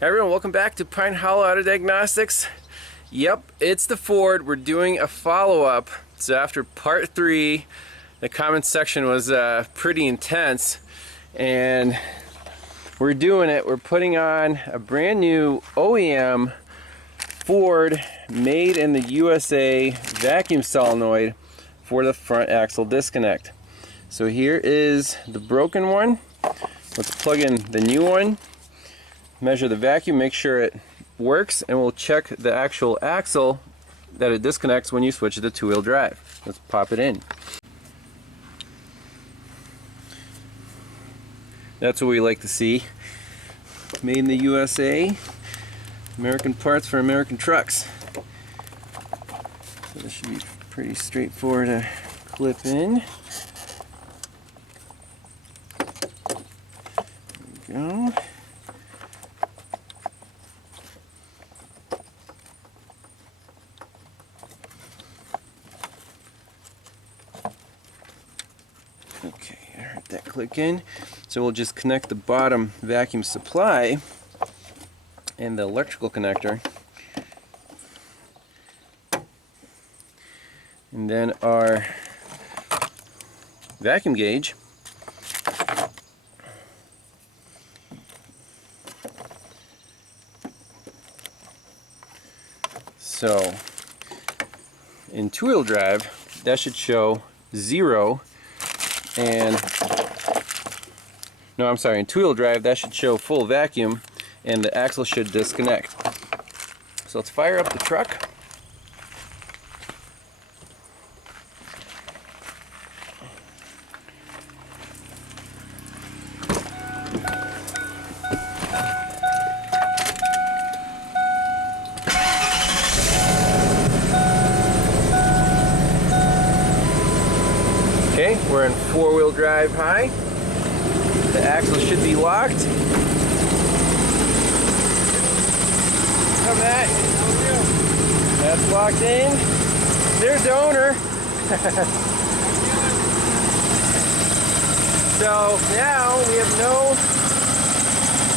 Hey everyone, welcome back to Pine Hollow Auto Diagnostics. Yep, it's the Ford. We're doing a follow-up. So after part 3, the comment section was pretty intense, and we're doing it. We're putting on a brand new OEM Ford made in the USA vacuum solenoid for the front axle disconnect. So here is the broken one. Let's plug in the new one, measure the vacuum, make sure it works, and we'll check the actual axle that it disconnects when you switch it to two-wheel drive. Let's pop it in. That's what we like to see. Made in the USA, American parts for American trucks. So this should be pretty straightforward to clip in. There we go. Okay, I heard that click in. So we'll just connect the bottom vacuum supply and the electrical connector. And then our vacuum gauge. So in two-wheel drive, that should show 0. And no, I'm sorry, in two-wheel drive that should show full vacuum and the axle should disconnect. So let's fire up the truck. Okay, we're in four-wheel drive high. The axle should be locked. Come back. That's locked in. There's the owner. So now we have no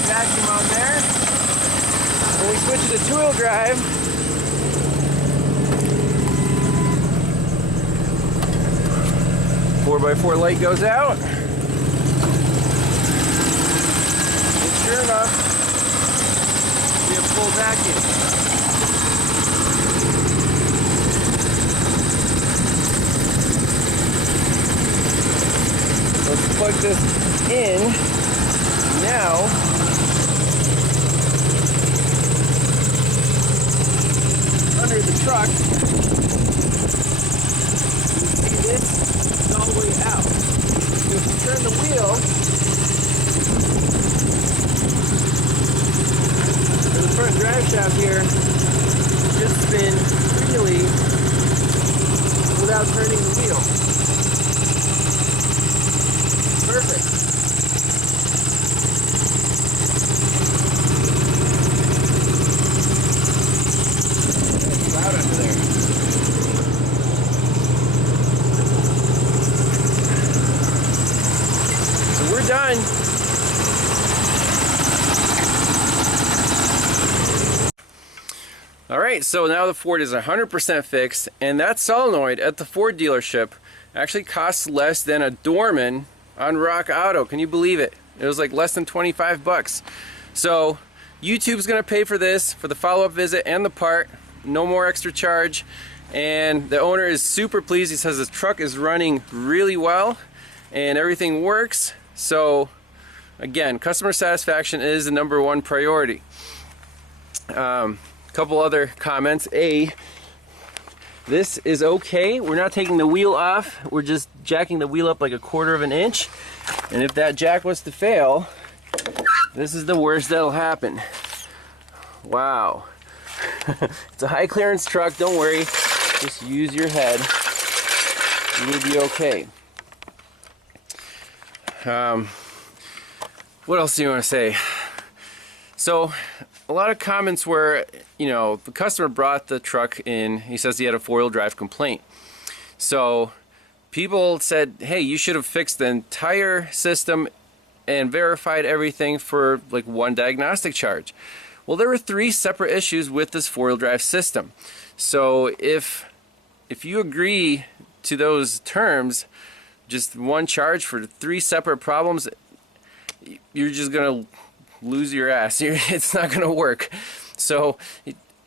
vacuum on there. When we switch it to two-wheel drive, 4x4 light goes out, and sure enough, we have full vacuum. Let's plug this in now. Under the truck. You see this? All the way out. So if you turn the wheel, the front drive shaft here just spin freely without turning the wheel. Perfect. It's loud under there. We're done. Alright, so now the Ford is 100% fixed, and that solenoid at the Ford dealership actually costs less than a Dorman on Rock Auto. Can you believe it? It was like less than 25 bucks. So YouTube's gonna pay for this, for the follow-up visit and the part. No more extra charge. And the owner is super pleased. He says his truck is running really well and everything works. So again, customer satisfaction is the #1 priority. Couple other comments. This is okay. We're not taking the wheel off. We're just jacking the wheel up like 1/4 of an inch. And if that jack was to fail, this is the worst that'll happen. Wow. It's a high clearance truck. Don't worry. Just use your head. You'll be okay. What else do you want to say? So a lot of comments were, you know, the customer brought the truck in. He says he had a four-wheel drive complaint. So people said, hey, you should have fixed the entire system and verified everything for like one diagnostic charge. Well, there were 3 separate issues with this 4-wheel drive system. So if you agree to those terms, just one charge for 3 separate problems, you're just gonna lose your ass. It's not gonna work. So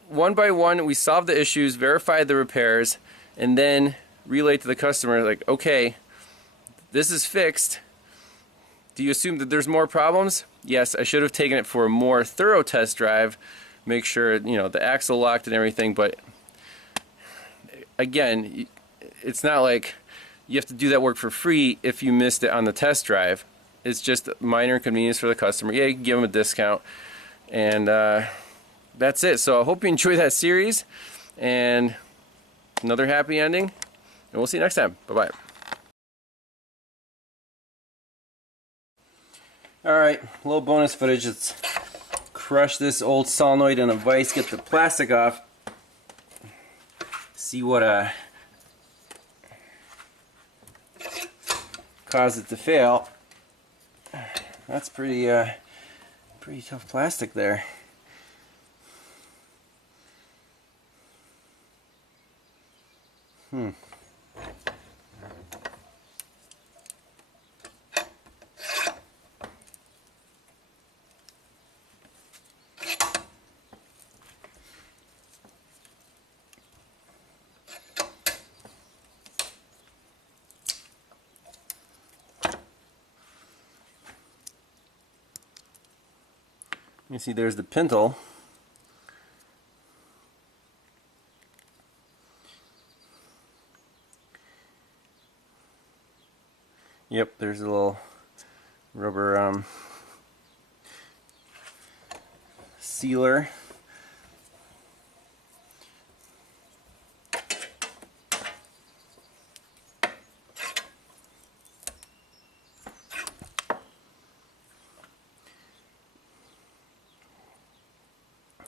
one by one, we solved the issues, verified the repairs, and then relayed to the customer, like, okay, this is fixed. Do you assume that there's more problems? Yes, I should have taken it for a more thorough test drive, make sure, you know, the axle locked and everything, but again, it's not like you have to do that work for free if you missed it on the test drive. It's just minor inconvenience for the customer. Yeah, you can give them a discount, and that's it. So I hope you enjoy that series, and another happy ending, and we'll see you next time. Bye-bye. Alright, a little bonus footage. Let's crush this old solenoid in a vise, get the plastic off, see what caused it to fail. That's pretty tough plastic there. You see there's the pintle. Yep, there's a little rubber sealer.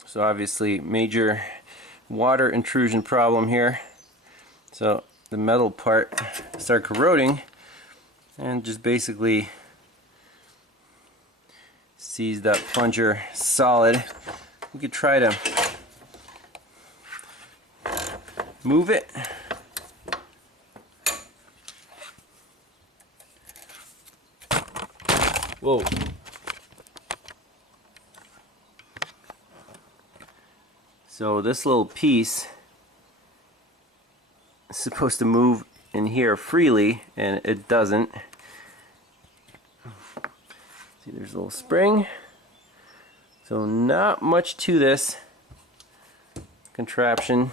So obviously major water intrusion problem here. So the metal part started corroding and just basically seized that plunger solid. We could try to move it. Whoa. So this little piece is supposed to move in here freely, and it doesn't. See, there's a little spring. So not much to this contraption.